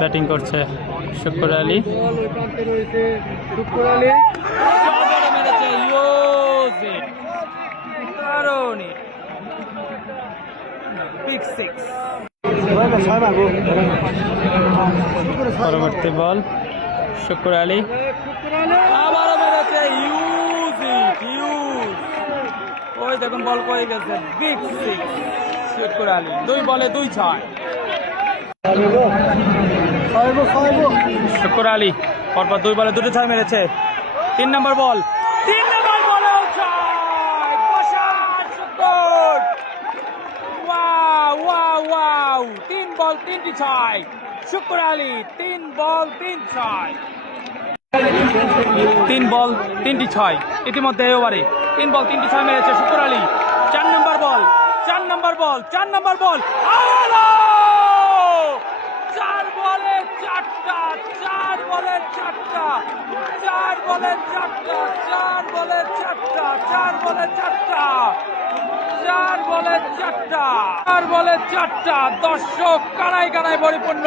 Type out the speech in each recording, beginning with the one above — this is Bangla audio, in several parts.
ব্যাটিং করছে শুক্র আলী পরবর্তী বল শুক্র আলী আবারও মেরেছে ইউজ দেখুন বল কয়ে গেছে আলী দুই বলে দুই ছয় শুক্র আলী পরপর দুই বলে দুটো ছয় মেরেছে তিন নম্বর বল তিন নম্বর বলে তিন বল তিনটি ছয় শুক্র আলী তিন বল তিন ছয় তিন বল তিনটি ছয় ইতিমধ্যে ওভারে তিন বল তিনটি ছয় মেরেছে শুক্র আলী চার নম্বর বল চার নম্বর বল চার নম্বর বল বলে চারটা চার বলে চারটা চার বলে চারটা চার বলে চারটা চার বলে চারটা দর্শক কানাই কানাই পরিপূর্ণ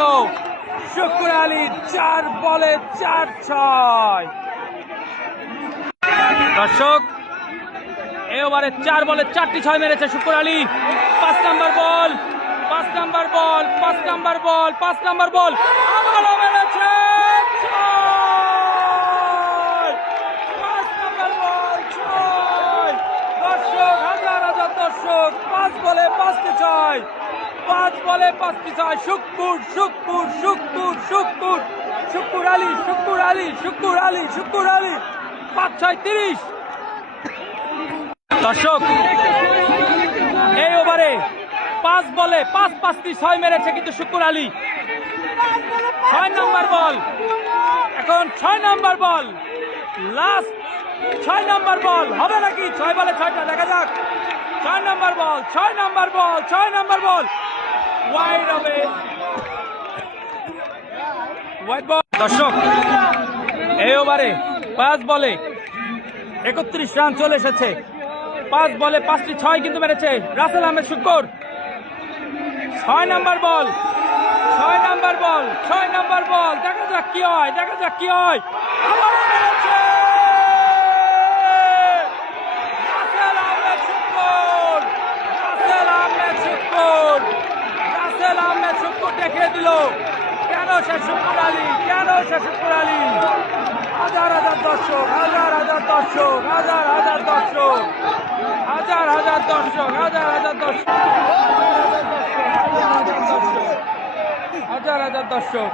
শুকুর আলী চার বলে চার ছয় দর্শক এবারে চার বলে চারটি ছয় মেরেছে শুকুর আলী পাঁচ নাম্বার বল পাঁচ নাম্বার বল পাঁচ নাম্বার বল পাঁচ নাম্বার বল মেরে দর্শক পাঁচ বলে পাঁচটি ছয় পাঁচ বলে পাঁচটি ছয় শুকুর শুকুর শুকুর শুকুর শুকুর আলী শুকুর আলী শুকুর আলী শুকুর আলী পাঁচ ছয় তিরিশ দর্শক এই ওভারে পাঁচ বলে পাঁচ পাঁচটি ছয় মেরেছে কিন্তু শুকুর আলী ছয় নাম্বার বল এখন ছয় নাম্বার বল লাস্ট ছয় নাম্বার বল হবে নাকি ছয় বলে ছয়টা দেখা যাক ছয় নম্বর বল ছয় নম্বর বল ছয় নম্বর বল ওয়াইড হবে ওয়াইড বল দর্শক এই ওভারে পাঁচ বলে একত্রিশ রান চলে এসেছে পাঁচ বলে পাঁচটি ছয় কিন্তু মেরেছে রাসেল আহমেদ শুকর ছয় নম্বর বল ছয় নম্বর বল ছয় নম্বর বল দেখা যাক কি হয় দেখা যাক কি হয় দেখিয়ে দিল কেন সে শুকুর আলী কেন সে শুকুর আলী হাজার হাজার দর্শক হাজার হাজার দর্শক হাজার হাজার দর্শক হাজার হাজার দর্শক হাজার হাজার দর্শক হাজার হাজার দর্শক